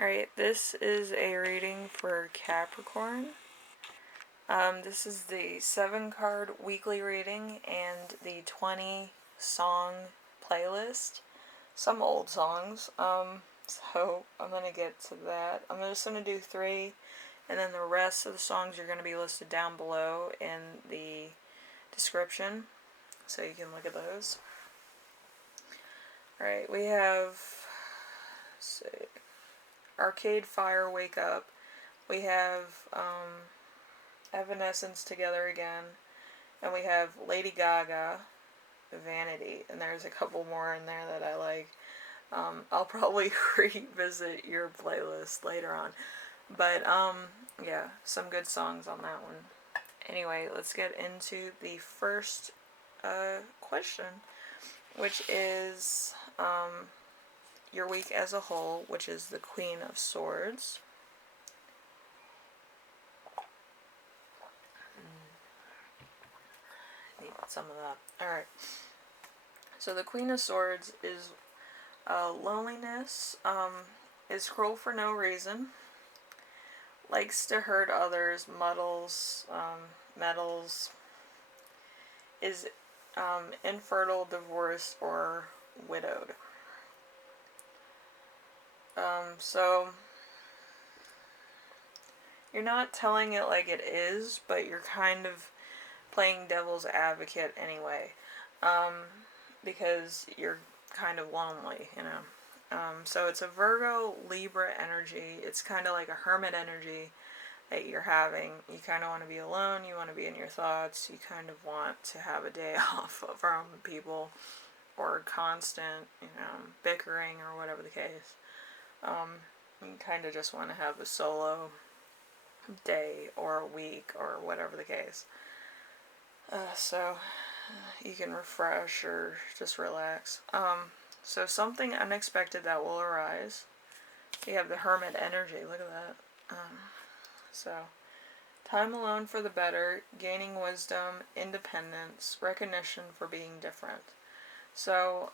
Alright, this is a reading for Capricorn. This is the 7-card weekly reading and the 20 song playlist. Some old songs. So I'm going to get to that. I'm just going to do 3, and then the rest of the songs are going to be listed down below in the description, so you can look at those. Alright, we have, let's see, Arcade Fire, Wake Up. We have Evanescence Together Again. And we have Lady Gaga, Vanity. And there's a couple more in there that I like. I'll probably revisit your playlist later on. But, yeah, some good songs on that one. Anyway, let's get into the first question, which is your week as a whole, which is the Queen of Swords. Need some of that. Alright. So the Queen of Swords is loneliness, is cruel for no reason, likes to hurt others, meddles, is infertile, divorced, or widowed. So you're not telling it like it is, but you're kind of playing devil's advocate anyway, because you're kind of lonely, you know. So it's a Virgo Libra energy. It's kind of like a hermit energy that you're having. You kind of want to be alone. You want to be in your thoughts. You kind of want to have a day off from people, or constant, you know, bickering or whatever the case. You kind of just want to have a solo day or a week or whatever the case. So you can refresh or just relax. So something unexpected that will arise. You have the Hermit energy. Look at that. So time alone for the better, gaining wisdom, independence, recognition for being different. So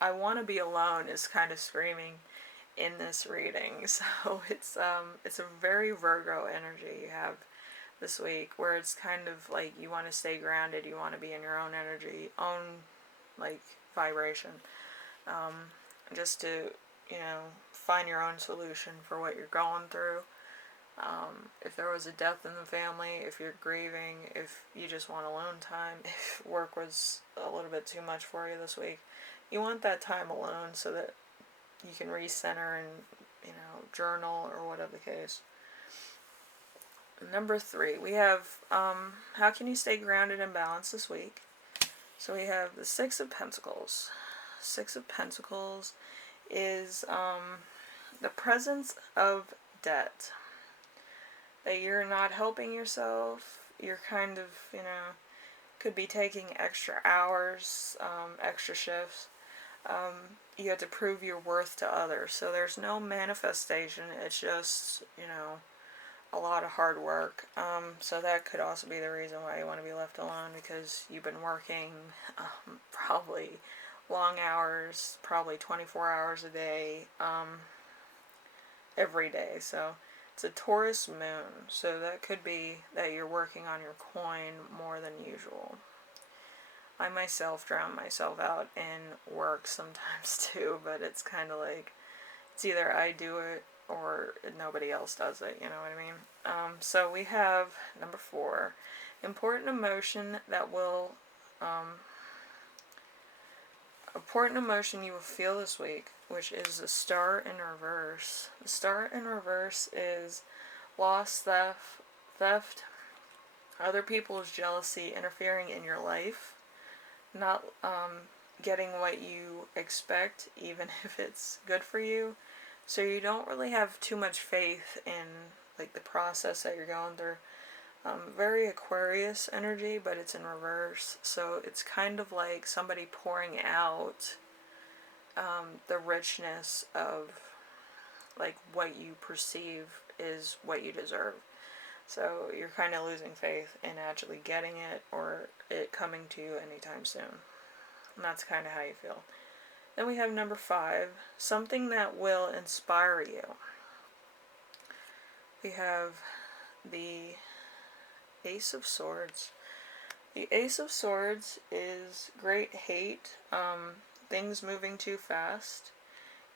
I want to be alone is kind of screaming in this reading. So it's a very Virgo energy you have this week, where it's kind of like you want to stay grounded, you want to be in your own energy, own like vibration, just to, you know, find your own solution for what you're going through. If there was a death in the family, if you're grieving, if you just want alone time, if work was a little bit too much for you this week, you want that time alone so that you can recenter and, you know, journal or whatever the case. Number 3, we have how can you stay grounded and balanced this week? So we have the 6 of Pentacles. 6 of Pentacles is the presence of debt. That you're not helping yourself. You're kind of, you know, could be taking extra hours, extra shifts. You have to prove your worth to others. So there's no manifestation. It's just, you know, a lot of hard work. So that could also be the reason why you want to be left alone, because you've been working probably long hours, probably 24 hours a day, every day. So it's a Taurus moon, so that could be that you're working on your coin more than usual. I myself drown myself out in work sometimes too, but it's kind of like, it's either I do it or nobody else does it, you know what I mean? So we have number 4, important emotion that will, important emotion you will feel this week, which is the Star in reverse. The Star in reverse is loss, theft, other people's jealousy interfering in your life, not getting what you expect, even if it's good for you. So you don't really have too much faith in like the process that you're going through. Very Aquarius energy, but it's in reverse. So it's kind of like somebody pouring out the richness of like what you perceive is what you deserve. So you're kind of losing faith in actually getting it or it coming to you anytime soon. And that's kind of how you feel. Then we have number 5, something that will inspire you. We have the Ace of Swords. The Ace of Swords is great hate, things moving too fast,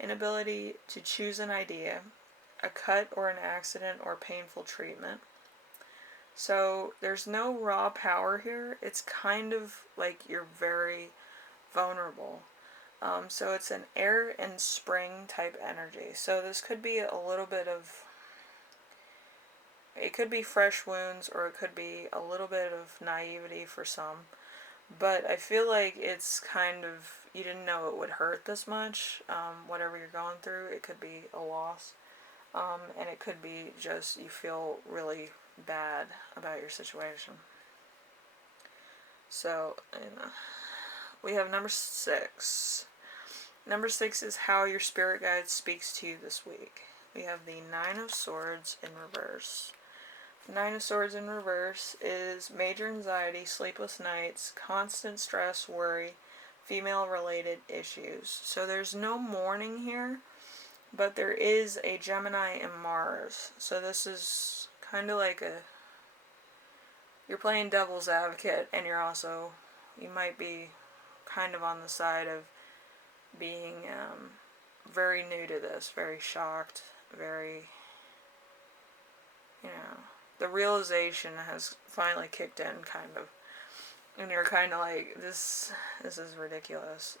inability to choose an idea, a cut or an accident or painful treatment. So there's no raw power here. It's kind of like you're very vulnerable. So it's an air and spring type energy. So this could be a little bit of, it could be fresh wounds, or it could be a little bit of naivety for some. But I feel like it's kind of, you didn't know it would hurt this much. Whatever you're going through, it could be a loss. And it could be just you feel really bad about your situation. So, we have number 6. Number 6 is how your spirit guide speaks to you this week. We have the 9 of Swords in reverse. 9 of Swords in reverse is major anxiety, sleepless nights, constant stress, worry, female-related issues. So there's no mourning here, but there is a Gemini and Mars. So this is kind of like you're playing devil's advocate, and you're also, you might be kind of on the side of being very new to this, very shocked, very, the realization has finally kicked in, kind of, and you're kind of like, this is ridiculous.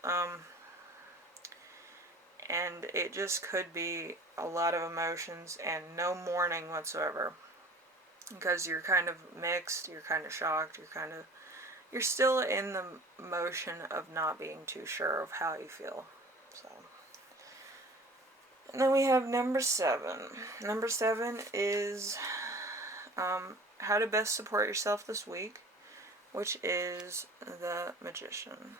And it just could be a lot of emotions and no mourning whatsoever, because you're kind of mixed, you're kind of shocked, you're still in the motion of not being too sure of how you feel. So, and then we have number 7. Number 7 is how to best support yourself this week, which is the Magician.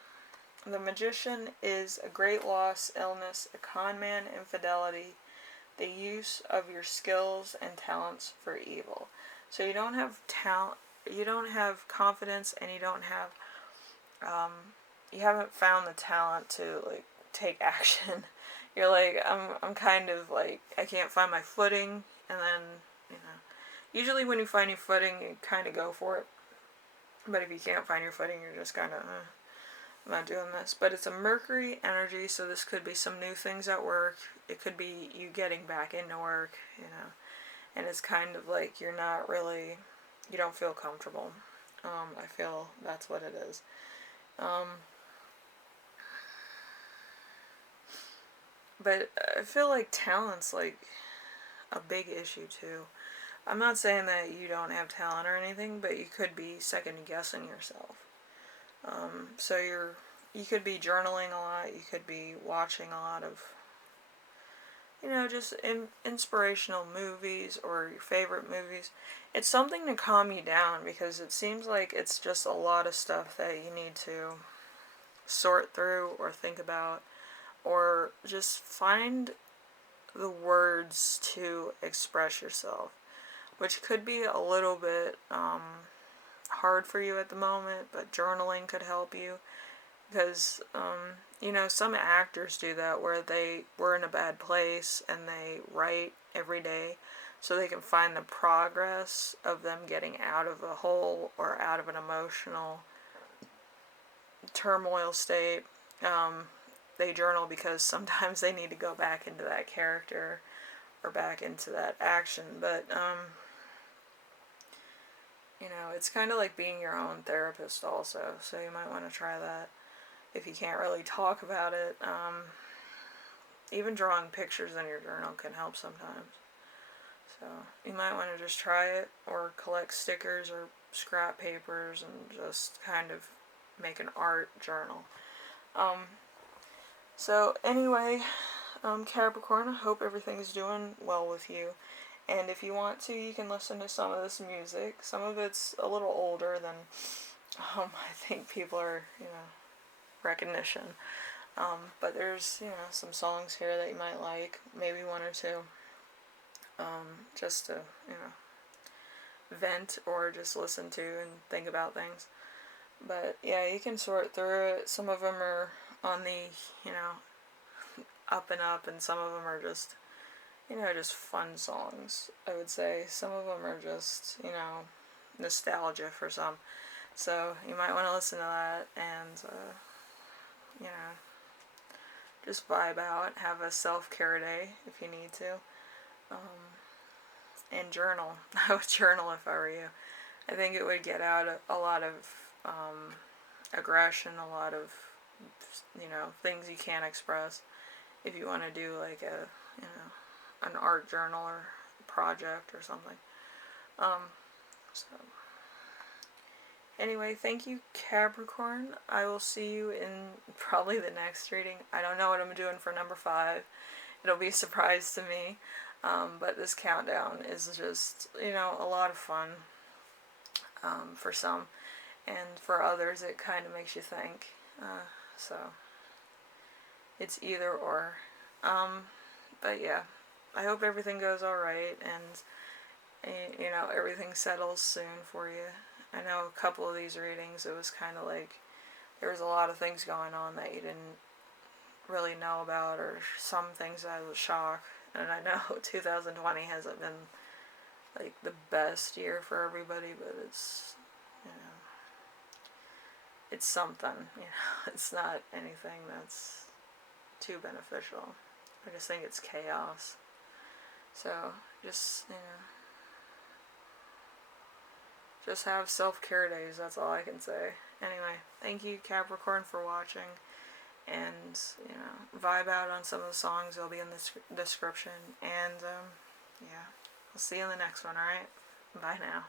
The Magician is a great loss, illness, a con man, infidelity, the use of your skills and talents for evil. So you don't have talent, you don't have confidence, and you don't have, you haven't found the talent to, like, take action. You're like, I'm kind of like, I can't find my footing, and then, usually when you find your footing, you kind of go for it. But if you can't find your footing, you're just kind of, I'm not doing this. But it's a Mercury energy, so this could be some new things at work. It could be you getting back into work, and it's kind of like you're not really, you don't feel comfortable. I feel that's what it is. But I feel like talent's like a big issue too. I'm not saying that you don't have talent or anything, but you could be second guessing yourself. So you could be journaling a lot, you could be watching a lot of, just inspirational movies or your favorite movies. It's something to calm you down, because it seems like it's just a lot of stuff that you need to sort through or think about, or just find the words to express yourself, which could be a little bit hard for you at the moment, but journaling could help you, because some actors do that, where they were in a bad place and they write every day so they can find the progress of them getting out of a hole or out of an emotional turmoil state. They journal because sometimes they need to go back into that character or back into that action, but it's kind of like being your own therapist also, so you might want to try that if you can't really talk about it. Even drawing pictures in your journal can help sometimes, so you might want to just try it, or collect stickers or scrap papers and just kind of make an art journal. So anyway, Capricorn, I hope everything's doing well with you. And if you want to, you can listen to some of this music. Some of it's a little older than, I think people are, recognition. But there's, some songs here that you might like, maybe one or two, just to, vent or just listen to and think about things. But yeah, you can sort through it. Some of them are on the, you know, up and up, and some of them are just, you know, just fun songs, I would say. Some of them are just, you know, nostalgia for some. So you might want to listen to that and, you know, just vibe out, have a self-care day if you need to, and journal. I would journal if I were you. I think it would get out a lot of aggression, a lot of, you know, things you can't express. If you want to do like a, you know, an art journal or project or something. So anyway, thank you, Capricorn. I will see you in probably the next reading. I don't know what I'm doing for number 5. It'll be a surprise to me. But this countdown is just, you know, a lot of fun for some. And for others, it kind of makes you think. So it's either or. But yeah, I hope everything goes alright, and, you know, everything settles soon for you. I know a couple of these readings, it was kind of like there was a lot of things going on that you didn't really know about, or some things I was shocked. And I know 2020 hasn't been like the best year for everybody, but it's, you know, it's something, you know. It's not anything that's too beneficial. I just think it's chaos. So just, you know, just have self-care days, that's all I can say. Anyway, thank you, Capricorn, for watching. And, you know, vibe out on some of the songs. They'll be in the description. And, yeah, I'll see you in the next one, alright? Bye now.